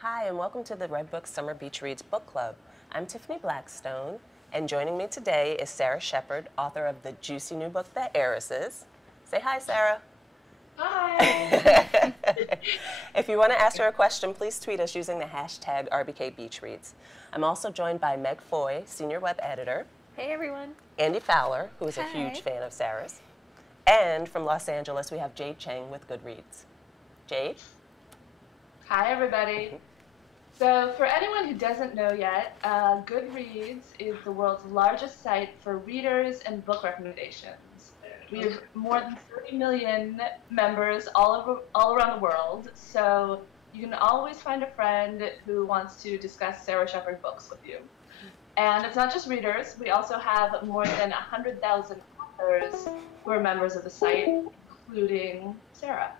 Hi, and welcome to the Redbook Summer Beach Reads Book Club. I'm Tiffany Blackstone, and joining me today is Sara Shepard, author of the juicy new book, The HEIRESSES. Say hi, Sara. Hi. If you want to ask her a question, please tweet us using the hashtag RBKBeachReads. I'm also joined by Meg Foy, senior web editor. Hey, everyone. Andie Fowler, who is a Hi. huge fan of Sara's. And from Los Angeles, we have JADE CHANG with Goodreads. JADE? Hi, everybody. So for anyone who doesn't know yet, Goodreads is the world's largest site for readers and book recommendations. We have more than 30 million members all around the world, so you can always find a friend who wants to discuss Sara Shepard books with you. And it's not just readers. We also have more than 100,000 authors who are members of the site, including Sara.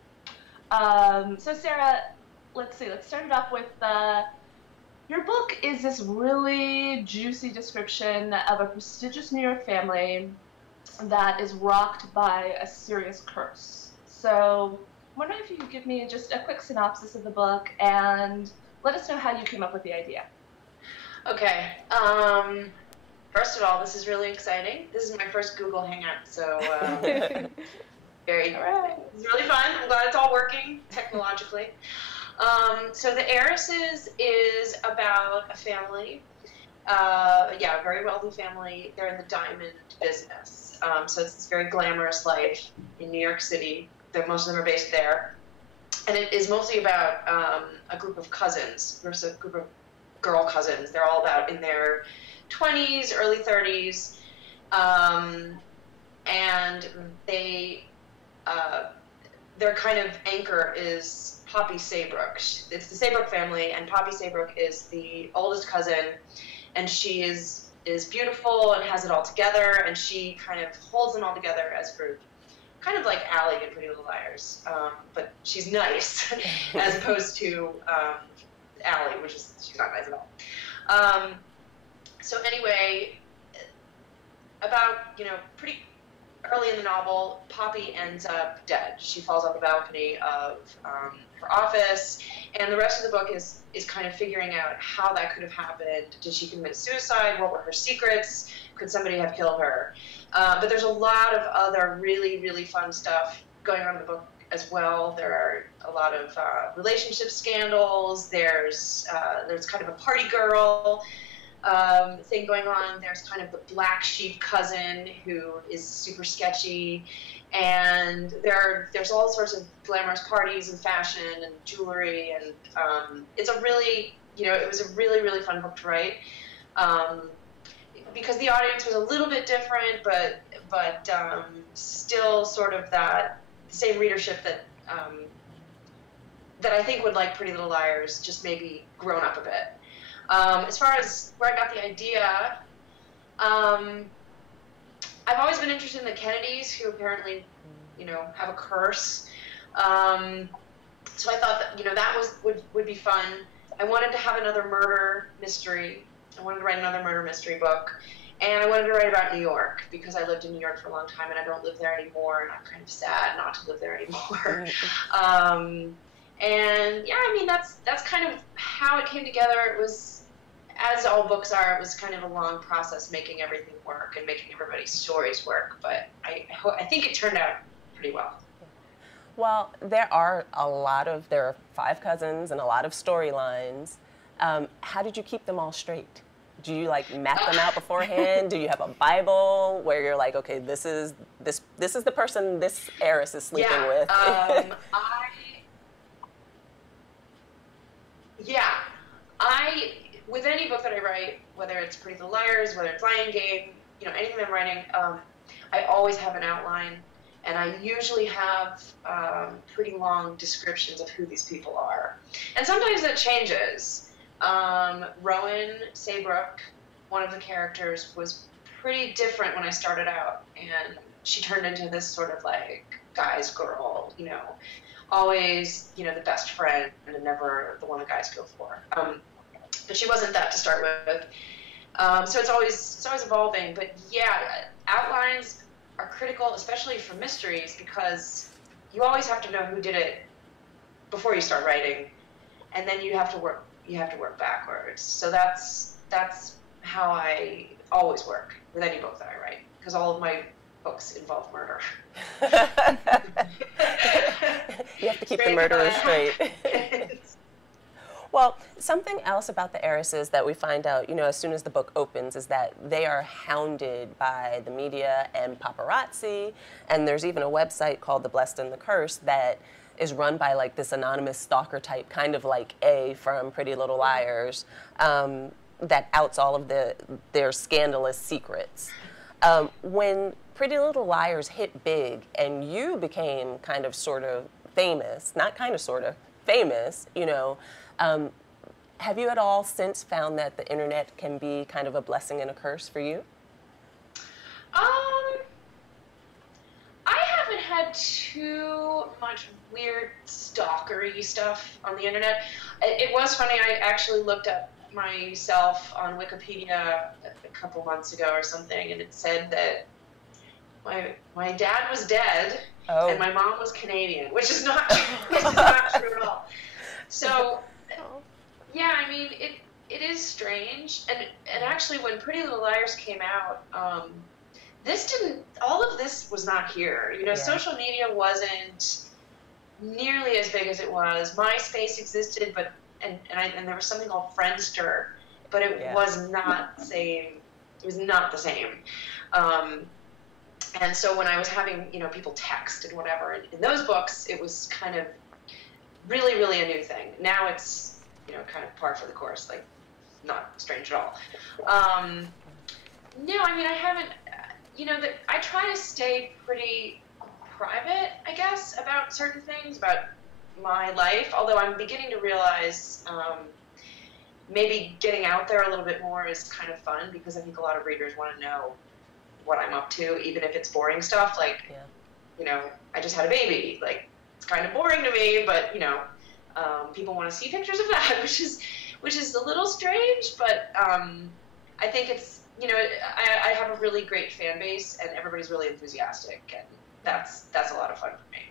So Sara, let's start it off with your book is this really juicy description of a prestigious New York family that is rocked by a serious curse. So I'm wondering if you could give me just a quick synopsis of the book and let us know how you came up with the idea. Okay. First of all, this is really exciting. This is my first Google Hangout, so this is really fun. I'm glad it's all working technologically. So The HEIRESSES is about a family, a very wealthy family. They're in the diamond business. So it's this very glamorous life in New York City. Most of them are based there. And it is mostly about a group of cousins. There's a group of girl cousins. They're all about in their 20s, early 30s. And their kind of anchor is Poppy Saybrook. It's the Saybrook family, and Poppy Saybrook is the oldest cousin, and she is beautiful and has it all together, and she kind of holds them all together as a group, kind of like Allie in Pretty Little Liars, but she's nice as opposed to Allie, she's not nice at all. So anyway, about pretty early in the novel, Poppy ends up dead. She falls off the balcony of her office, and the rest of the book is kind of figuring out how that could have happened. Did she commit suicide? What were her secrets? Could somebody have killed her? But there's a lot of other really, really fun stuff going on in the book as well. There are a lot of relationship scandals. There's kind of a party girl thing going on. There's kind of the black sheep cousin who is super sketchy, and there's all sorts of glamorous parties and fashion and jewelry, and it's a really, it was a really, really fun book to write, because the audience was a little bit different, but still sort of that same readership that I think would like Pretty Little Liars, just maybe grown up a bit. As far as where I got the idea, I've always been interested in the Kennedys, who apparently, have a curse. So I thought that, that would be fun. I wanted to have another murder mystery. I wanted to write another murder mystery book. And I wanted to write about New York, because I lived in New York for a long time and I don't live there anymore, and I'm kind of sad not to live there anymore. And yeah, I mean, that's kind of how it came together. It was, as all books are, it was kind of a long process making everything work and making everybody's stories work, but I think it turned out pretty well. Well, there are 5 cousins and a lot of storylines. How did you keep them all straight? Do you map them out beforehand? Do you have a Bible where you're like, okay, this is the person this heiress is sleeping with? With any book that I write, whether it's Pretty Little Liars, whether it's Lion Game, anything I'm writing, I always have an outline, and I usually have pretty long descriptions of who these people are. And sometimes that changes. Rowan Saybrook, one of the characters, was pretty different when I started out, and she turned into this sort of guy's girl, always, the best friend and never the one the guys go for. But she wasn't that to start with. So it's always evolving. But yeah, outlines are critical, especially for mysteries, because you always have to know who did it before you start writing. and then you have to work backwards. So that's how I always work with any book that I write, because all of my books involve murder. You have to keep the murderer straight. Well, something else about the heiresses that we find out, as soon as the book opens, is that they are hounded by the media and paparazzi, and there's even a website called The Blessed and the Cursed that is run by like this anonymous stalker type, kind of like A from Pretty Little Liars, that outs all of their scandalous secrets. When Pretty Little Liars hit big and you became kind of sort of famous, not kind of sort of, famous, have you at all since found that the internet can be kind of a blessing and a curse for you? I haven't had too much weird stalkery stuff on the internet. It was funny, I actually looked up myself on Wikipedia a couple months ago or something, and it said that my dad was dead and my mom was Canadian, which is not true at all. So, yeah, I mean, it is strange. And actually, when Pretty Little Liars came out, all of this was not here. Social media wasn't nearly as big as it was. MySpace existed, and there was something called Friendster, but it was not the same. It was not the same. And so when I was having, people text and whatever, in those books, it was kind of really, really a new thing. Now it's, kind of par for the course, like not strange at all. No, I mean, I haven't, I try to stay pretty private, I guess, about certain things, about my life, although I'm beginning to realize maybe getting out there a little bit more is kind of fun, because I think a lot of readers want to know what I'm up to, even if it's boring stuff, like, I just had a baby, like, it's kind of boring to me, but, people want to see pictures of that, which is a little strange, but I think it's, I have a really great fan base, and everybody's really enthusiastic, and that's a lot of fun for me.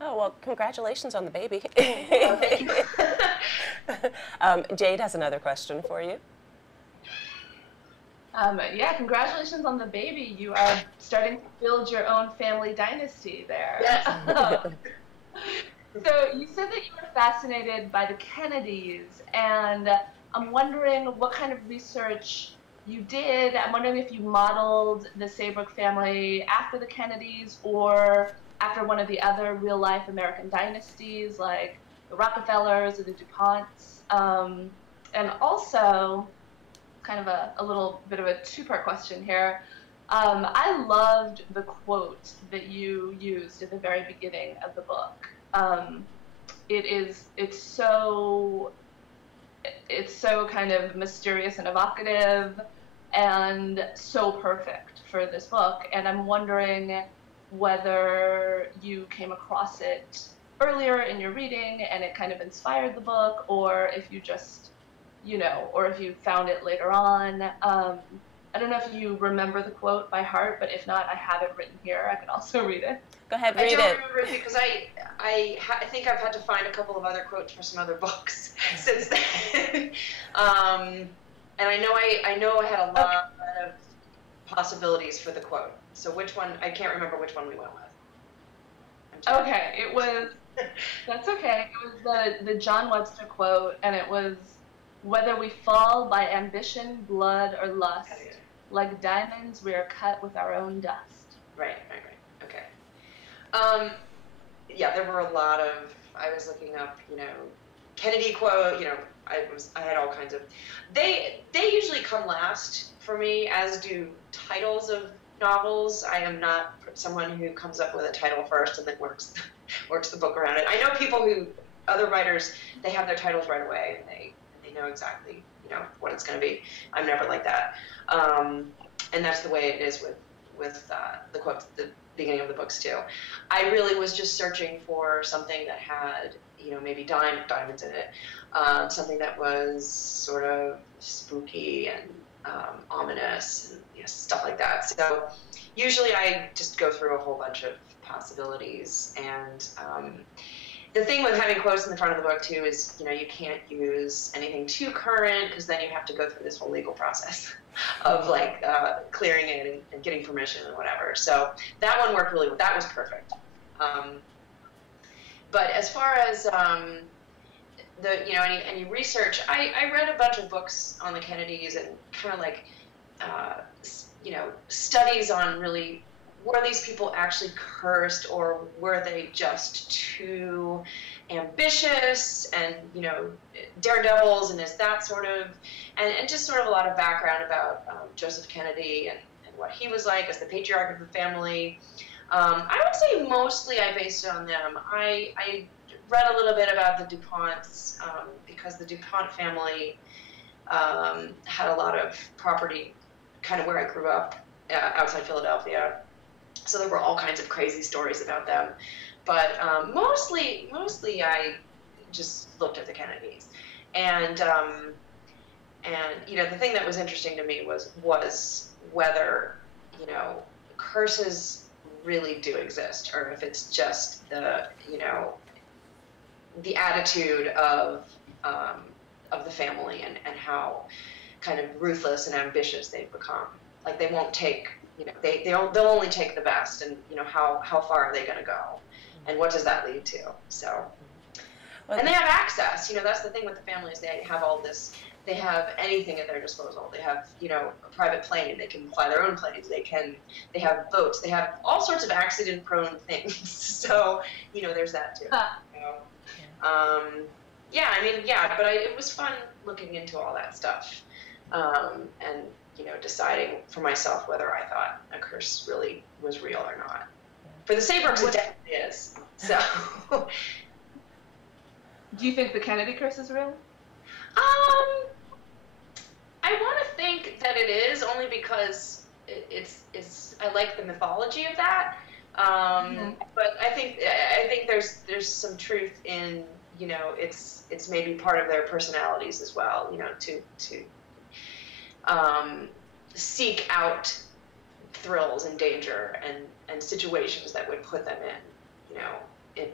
Oh, well, congratulations on the baby. Thank you. Jade has another question for you. Yeah, congratulations on the baby. You are starting to build your own family dynasty there. Yes. So you said that you were fascinated by the Kennedys, and I'm wondering what kind of research you did. I'm wondering if you modeled the Saybrook family after the Kennedys or after one of the other real-life American dynasties like the Rockefellers or the DuPonts. And also, kind of a little bit of a two-part question here. I loved the quote that you used at the very beginning of the book. It's so kind of mysterious and evocative and so perfect for this book. And I'm wondering whether you came across it earlier in your reading and it kind of inspired the book, or if you just, or if you found it later on. I don't know if you remember the quote by heart, but if not, I have it written here. I can also read it. Go ahead, read it. I don't remember it because I think I've had to find a couple of other quotes for some other books since then. And I know I had a lot of possibilities for the quote. So which one? I can't remember which one we went with. Okay, it was. That's okay. It was the John Webster quote, and it was, "Whether we fall by ambition, blood, or lust, like diamonds, we are cut with our own dust." Right. Okay. Yeah, there were a lot of. I was looking up, Kennedy quote. I had all kinds of. They usually come last for me, as do titles of novels. I am not someone who comes up with a title first and then works the book around it. I know people other writers, they have their titles right away and they know exactly what it's going to be. I'm never like that, and that's the way it is with the quotes at the beginning of the books too. I really was just searching for something that had maybe diamonds in it, something that was sort of spooky and ominous and stuff like that. So usually I just go through a whole bunch of possibilities, and the thing with having quotes in the front of the book too is, you know, you can't use anything too current because then you have to go through this whole legal process of like clearing it and getting permission and whatever. So that one worked really well. That was perfect. But as far as the, you know, any research, I read a bunch of books on the Kennedys and kind of like, you know, studies on really, were these people actually cursed, or were they just too ambitious and, you know, daredevils, and is that sort of, and just sort of a lot of background about Joseph Kennedy and what he was like as the patriarch of the family. I would say mostly I based it on them. I read a little bit about the DuPonts because the DuPont family had a lot of property kind of where I grew up outside Philadelphia. So there were all kinds of crazy stories about them. But mostly I just looked at the Kennedys. And you know, the thing that was interesting to me was whether, you know, curses really do exist, or if it's just the, you know, the attitude of the family and how kind of ruthless and ambitious they've become. Like they won't take, you know, they'll only take the best, and you know, how far are they going to go, and what does that lead to? So, and they have access. You know, that's the thing with the families. They have all this. They have anything at their disposal. They have, you know, a private plane. They can fly their own planes. They have boats. They have all sorts of accident-prone things. So, you know, there's that too. You know? Yeah, I mean, yeah, but it was fun looking into all that stuff, and you know, deciding for myself whether I thought a curse really was real or not. For the Sabrooks, it definitely is. So, do you think the Kennedy curse is real? I want to think that it is, only because it's I like the mythology of that. But I think there's some truth in, you know, it's maybe part of their personalities as well, you know, to seek out thrills and danger and situations that would put them in, you know,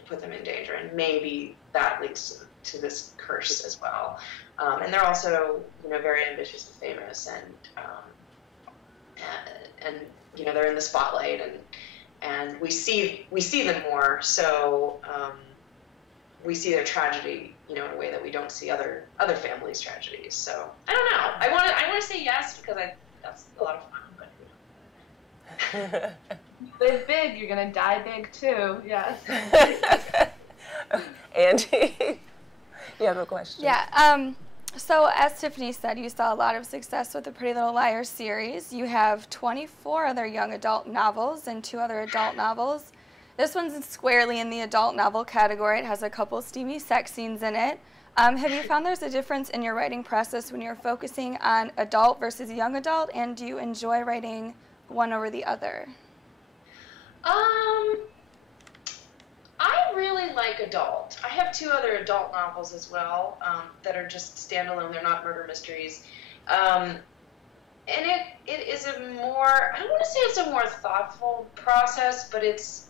put them in danger, and maybe that leads to this curse as well. And they're also, you know, very ambitious and famous, and you know, they're in the spotlight, and we see them more, so we see their tragedy, you know, in a way that we don't see other families' tragedies. So I don't know. I want to say yes because that's a lot of fun. But Live big, you're gonna die big too. Yes. Andy, you have a question? Yeah. So as Tiffany said, you saw a lot of success with the Pretty Little Liars series. You have 24 other young adult novels and 2 other adult novels. This one's squarely in the adult novel category. It has a couple steamy sex scenes in it. Have you found there's a difference in your writing process when you're focusing on adult versus young adult, and do you enjoy writing one over the other? I really like adult. I have 2 other adult novels as well that are just standalone. They're not murder mysteries. And it is a more, I don't want to say it's a more thoughtful process, but it's,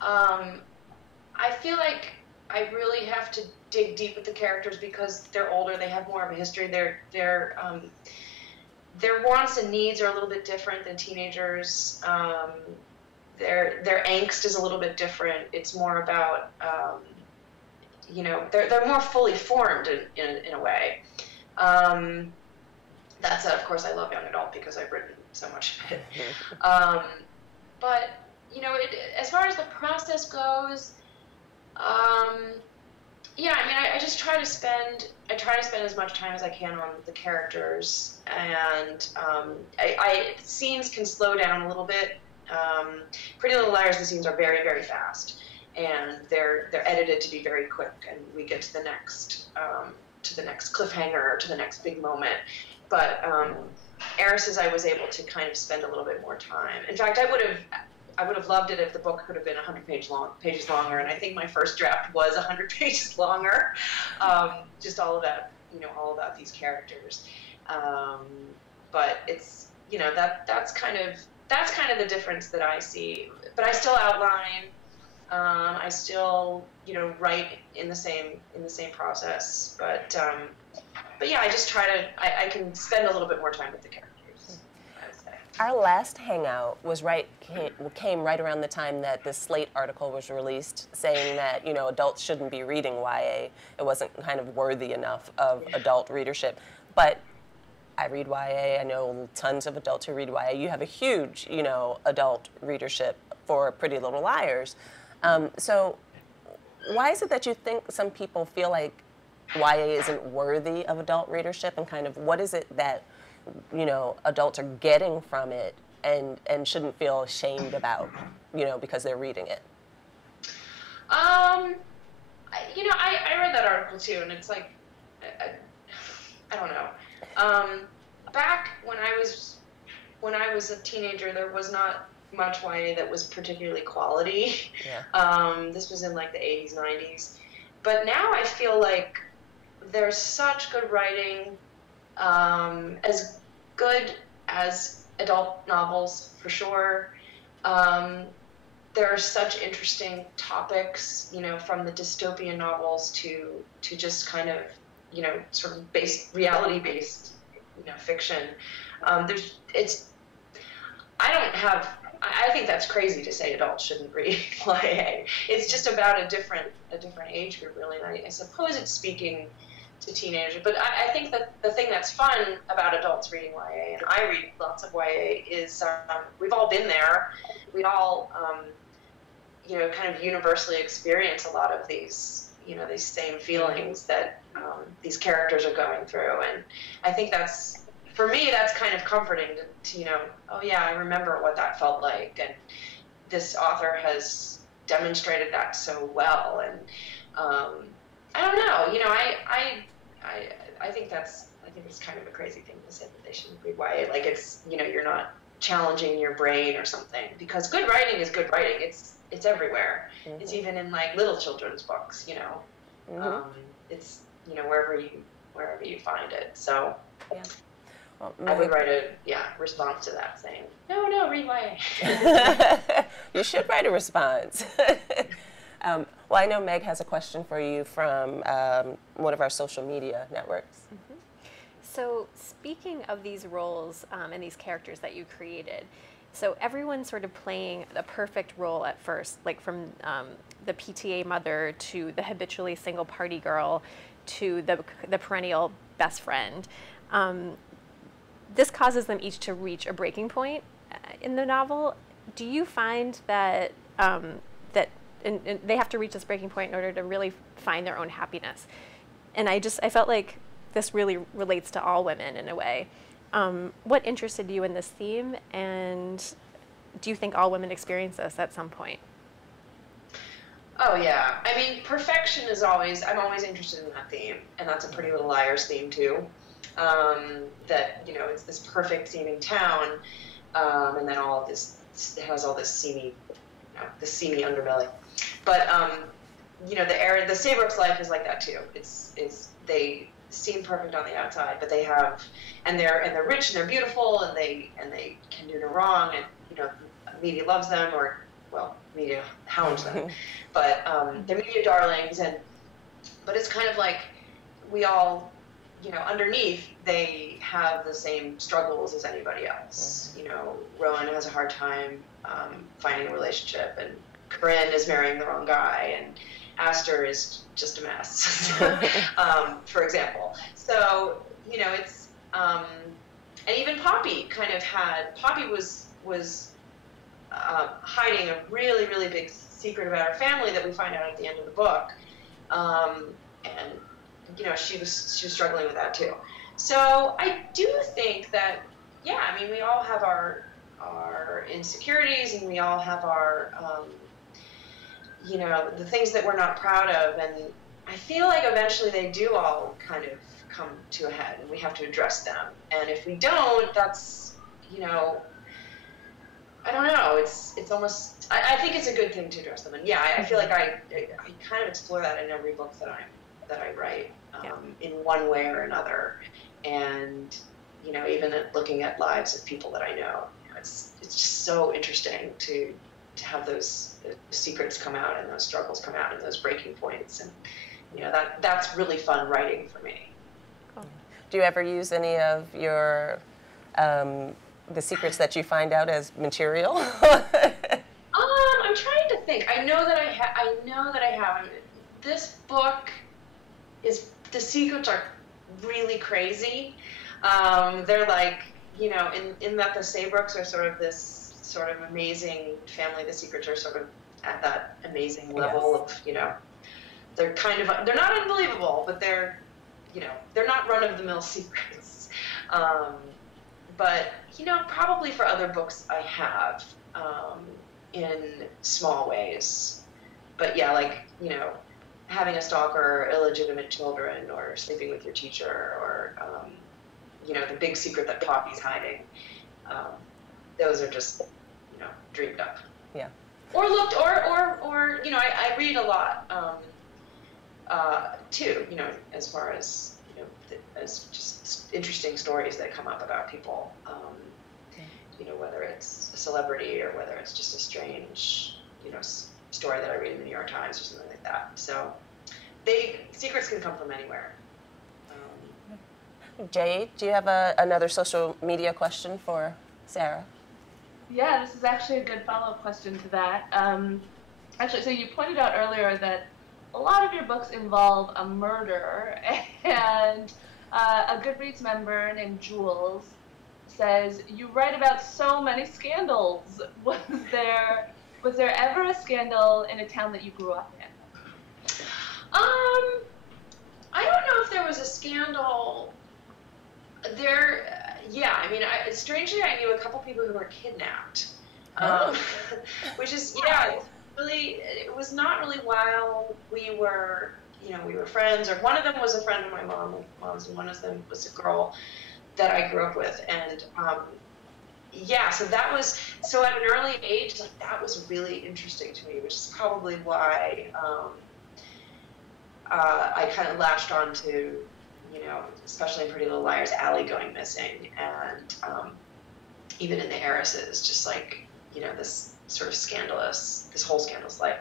I feel like I really have to dig deep with the characters because they're older, they have more of a history, their wants and needs are a little bit different than teenagers. Their angst is a little bit different. It's more about, you know, they're more fully formed in a way. That said, of course, I love young adult because I've written so much of it. But you know, as far as the process goes, yeah, I mean, I just try to spend as much time as I can on the characters, and scenes can slow down a little bit. Pretty Little Liars, the scenes are very, very fast, and they're edited to be very quick, and we get to the next cliffhanger, to the next big moment. But Heiresses, I was able to kind of spend a little bit more time. In fact, I would have loved it if the book could have been 100 pages longer, and I think my first draft was 100 pages longer. Just all about these characters. But it's, you know, that's kind of the difference that I see. But I still outline. I still write in the same process. But yeah, I just try to. I can spend a little bit more time with the characters, I would say. Our last hangout was came right around the time that the Slate article was released, saying that adults shouldn't be reading YA. It wasn't kind of worthy enough of adult readership. But I read YA. I know tons of adults who read YA. You have a huge adult readership for Pretty Little Liars. So why is it that you think some people feel like YA isn't worthy of adult readership, and kind of what is it that adults are getting from it and shouldn't feel ashamed about, because they're reading it? I read that article too, and it's like, I don't know. Back when I was a teenager, there was not much YA that was particularly quality. Yeah. This was in like the 80s, 90s. But now I feel like there's such good writing, as good as adult novels for sure. There are such interesting topics, from the dystopian novels to just kind of, sort of reality-based, fiction. I think that's crazy to say adults shouldn't read YA. It's just about a different age group, really. And I suppose it's speaking to teenagers. But I think that the thing that's fun about adults reading YA, and I read lots of YA, is we've all been there. We all, kind of universally experience a lot of these, these same feelings that these characters are going through. And I think for me, that's kind of comforting to oh yeah, I remember what that felt like, and this author has demonstrated that so well. And I don't know, I think it's kind of a crazy thing to say that they shouldn't read YA. Like it's, you're not challenging your brain or something, because good writing is good writing. It's everywhere. Mm-hmm. It's even in like little children's books, Mm-hmm. It's wherever you find it. So yeah. Well, I would write a response to that saying, no, read YA. You should write a response. Well, I know Meg has a question for you from one of our social media networks. Mm-hmm. So speaking of these roles and these characters that you created, so everyone's sort of playing the perfect role at first, like from the PTA mother to the habitually single party girl to the perennial best friend. This causes them each to reach a breaking point in the novel. Do you find that they have to reach this breaking point in order to really find their own happiness? And I felt like this really relates to all women in a way. What interested you in this theme, and do you think all women experience this at some point? Oh yeah, I mean, perfection is I'm always interested in that theme, and that's a Pretty Little Liars theme too. That it's this perfect seeming town, and then all of this, it has all this seamy underbelly. But the Saybrook's life is like that too. It's they seem perfect on the outside, but they're rich and they're beautiful, and they can do no wrong, and media loves them, or well, media hounds them, but they're media darlings, but it's kind of like we all, underneath they have the same struggles as anybody else. Rowan has a hard time finding a relationship, and Corinne is marrying the wrong guy, and Aster is just a mess, for example. So, it's, and even Poppy was hiding a really, really big secret about her family that we find out at the end of the book. And, she was struggling with that too. So I do think that, yeah, I mean, we all have our insecurities, and we all have our, the things that we're not proud of, and I feel like eventually they do all kind of come to a head, and we have to address them. And if we don't, that's, I don't know, it's almost, I think it's a good thing to address them. And yeah, I feel like I kind of explore that in every book that I write, in one way or another. And, even looking at lives of people that I know, it's just so interesting to to have those secrets come out and those struggles come out and those breaking points, and that's really fun writing for me. Do you ever use any of your the secrets that you find out as material? I'm trying to think. I know that I have. This book the secrets are really crazy. They're like, in that the Sabrooks are sort of this sort of amazing family. The secrets are sort of at that amazing level of, they're not unbelievable, but they're not run-of-the-mill secrets. But, probably for other books I have, in small ways. But yeah, like, having a stalker, illegitimate children, or sleeping with your teacher, or, the big secret that Poppy's hiding. Those are just, dreamed up. Yeah. Or looked, or I read a lot, too, as far as, as just interesting stories that come up about people, whether it's a celebrity or whether it's just a strange, story that I read in the New York Times or something like that. So secrets can come from anywhere. Jade, do you have another social media question for Sara? Yeah, this is actually a good follow-up question to that. Actually, so you pointed out earlier that a lot of your books involve a murder, and a Goodreads member named Jules says, you write about so many scandals. Was there ever a scandal in a town that you grew up in? I don't know if there was a scandal there. Yeah, I mean, strangely, I knew a couple people who were kidnapped, which is, it was not really while we were friends, or one of them was a friend of my mom's, and one of them was a girl that I grew up with, and so at an early age, like, that was really interesting to me, which is probably why I kind of latched on to, especially in Pretty Little Liars, Allie going missing, and even in the Heiresses, just like, this sort of this whole scandalous life.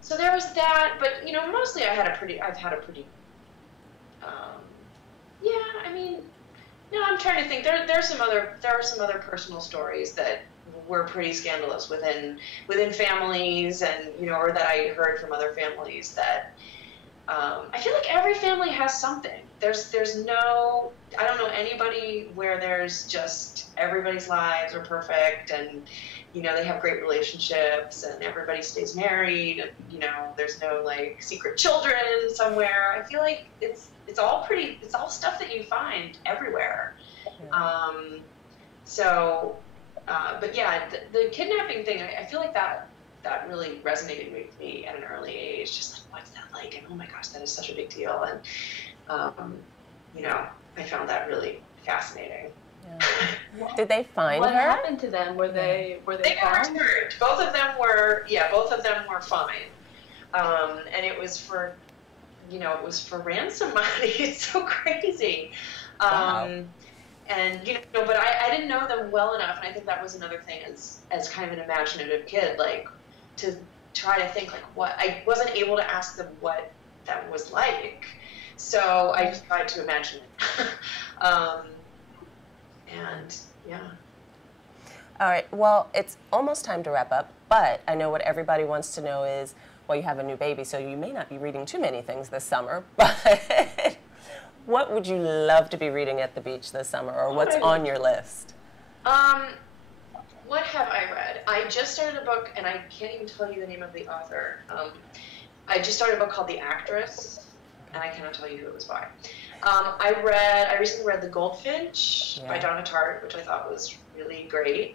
So there was that, but mostly I've had a pretty, I'm trying to think. There are some other personal stories that were pretty scandalous within families, and or that I heard from other families that I feel like every family has something. There's no, I don't know anybody where there's just everybody's lives are perfect, and they have great relationships, and everybody stays married, and there's no like secret children somewhere. I feel like it's all stuff that you find everywhere. But yeah, the kidnapping thing, I feel like that really resonated with me at an early age. Just like, what's that like? And oh my gosh, that is such a big deal. And I found that really fascinating. Yeah. Did they find her? What happened to them? Were they They were found? returned. Both of them were fine. And it was for ransom money. It's so crazy. Wow. And but I didn't know them well enough, and I think that was another thing as kind of an imaginative kid, like to try to think like what I wasn't able to ask them what that was like, so I just tried to imagine it. And yeah. All right, well, it's almost time to wrap up, but I know what everybody wants to know is, well, you have a new baby, so you may not be reading too many things this summer, but what would you love to be reading at the beach this summer, or what's on your list? What have I read? I just started a book, and I can't even tell you the name of the author. I just started a book called The Actress, and I cannot tell you who it was by. I recently read The Goldfinch by Donna Tartt, which I thought was really great.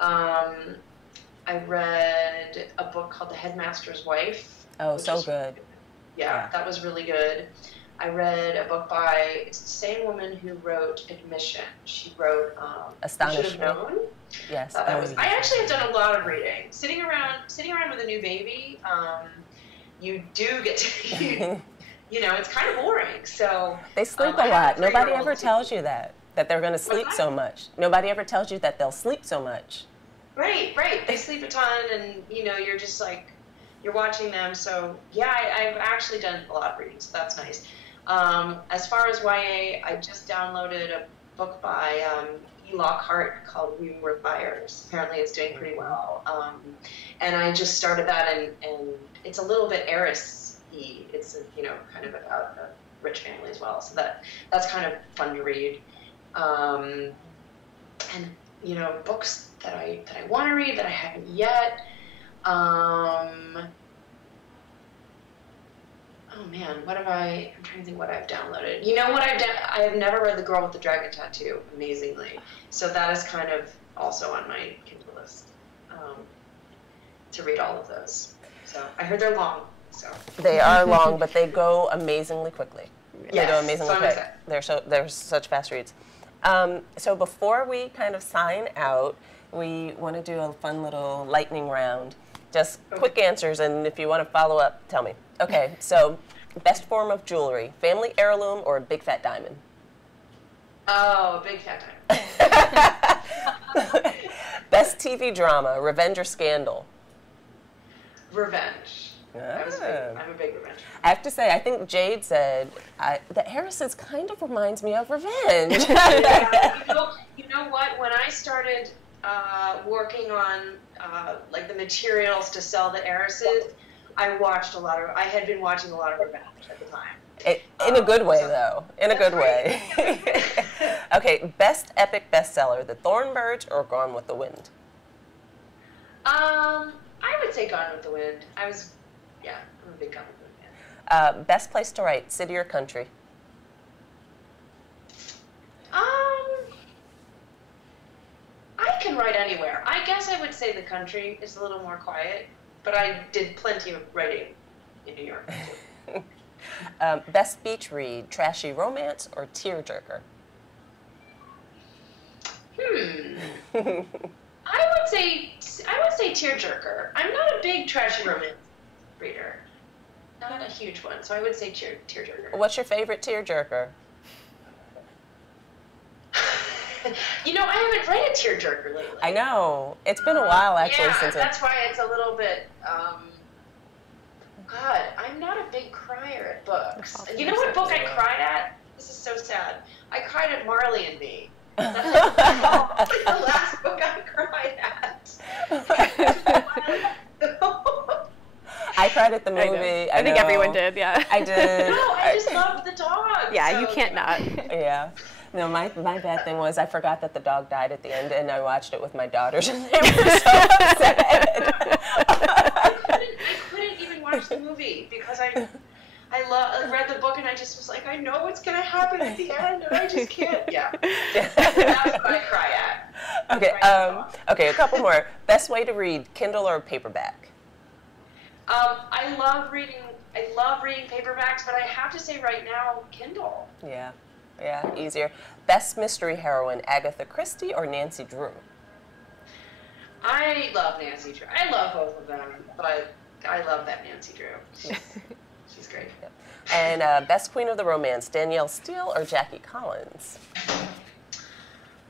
I read a book called The Headmaster's Wife. Oh, so good. Yeah, that was really good. I read a book by, it's the same woman who wrote Admission. She wrote Astonishment. You Should Have Known. Yes. I actually have done a lot of reading. Sitting around with a new baby, you do get to, it's kind of boring. So they sleep a lot. Nobody ever tells you that they're going to sleep so much. Nobody ever tells you that they'll sleep so much. Right. They sleep a ton, and you know, you're just like, you're watching them. So yeah, I've actually done a lot of reading, so that's nice. As far as YA, I just downloaded a book by E. Lockhart called We Were Liars. Apparently it's doing pretty well. And I just started that, and it's a little bit heiress-y. It's, you know, kind of about a rich family as well. So that's kind of fun to read. And, you know, books that I want to read that I haven't yet. Oh man, I'm trying to think what I've downloaded. You know what I've done? I have never read The Girl with the Dragon Tattoo, amazingly. So that is kind of also on my Kindle list, to read all of those. So I heard they're long, so. They are long, but they go amazingly quickly. Yes, they go amazingly so quick. They're such fast reads. So before we kind of sign out, we want to do a fun little lightning round. Just quick answers, and if you want to follow up, tell me. Okay, so best form of jewelry, family heirloom or a big fat diamond? Oh, big fat diamond. Best TV drama, Revenge or Scandal? Revenge. I'm a big Revenge. I have to say, I think Jade said that Heiresses kind of reminds me of Revenge. Yeah, you know what? When I started working on like the materials to sell the Heiresses, I had been watching a lot of Revenge at the time. In a good way, though. In a good way. Okay, best epic bestseller, The Thornbirds or Gone with the Wind? I would say Gone with the Wind. I'm a big Gone with the Wind fan. Best place to write, city or country? I can write anywhere. I guess I would say the country is a little more quiet, but I did plenty of writing in New York. Best beach read, trashy romance or tearjerker? I would say tearjerker. I'm not a big trashy romance reader. Not a huge one, so I would say tearjerker. What's your favorite tearjerker? You know, I haven't read a tearjerker lately. I know. It's been a while, actually, since that's why it's a little bit, God, I'm not a big crier at books. You know what book I cried at? This is so sad. I cried at Marley and Me. That's the last book I cried at. I cried at the movie. I think everyone did, yeah. I did. No, I just loved the dog. Yeah, so, you can't not. Yeah. No, my bad thing was I forgot that the dog died at the end, and I watched it with my daughters, and they were so upset. I couldn't even watch the movie because I read the book and I just was like, I know what's gonna happen at the end, and I just can't. Yeah. That's what I cry at. Okay. Okay. A couple more. Best way to read, Kindle or paperback? I love reading paperbacks, but I have to say right now, Kindle. Yeah. Yeah, easier. Best mystery heroine, Agatha Christie or Nancy Drew? I love Nancy Drew. I love both of them, but I love that Nancy Drew. She's great. Yep. And best queen of the romance, Danielle Steele or Jackie Collins?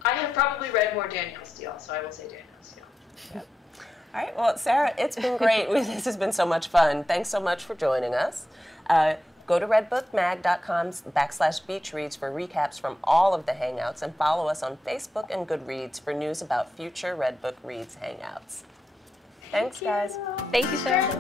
I have probably read more Danielle Steele, so I will say Danielle Steele. Yep. All right, well, Sarah, it's been great. This has been so much fun. Thanks so much for joining us. Go to redbookmag.com/beachreads for recaps from all of the Hangouts, and follow us on Facebook and Goodreads for news about future Redbook Reads Hangouts. Thanks, guys. Thank you, Sarah.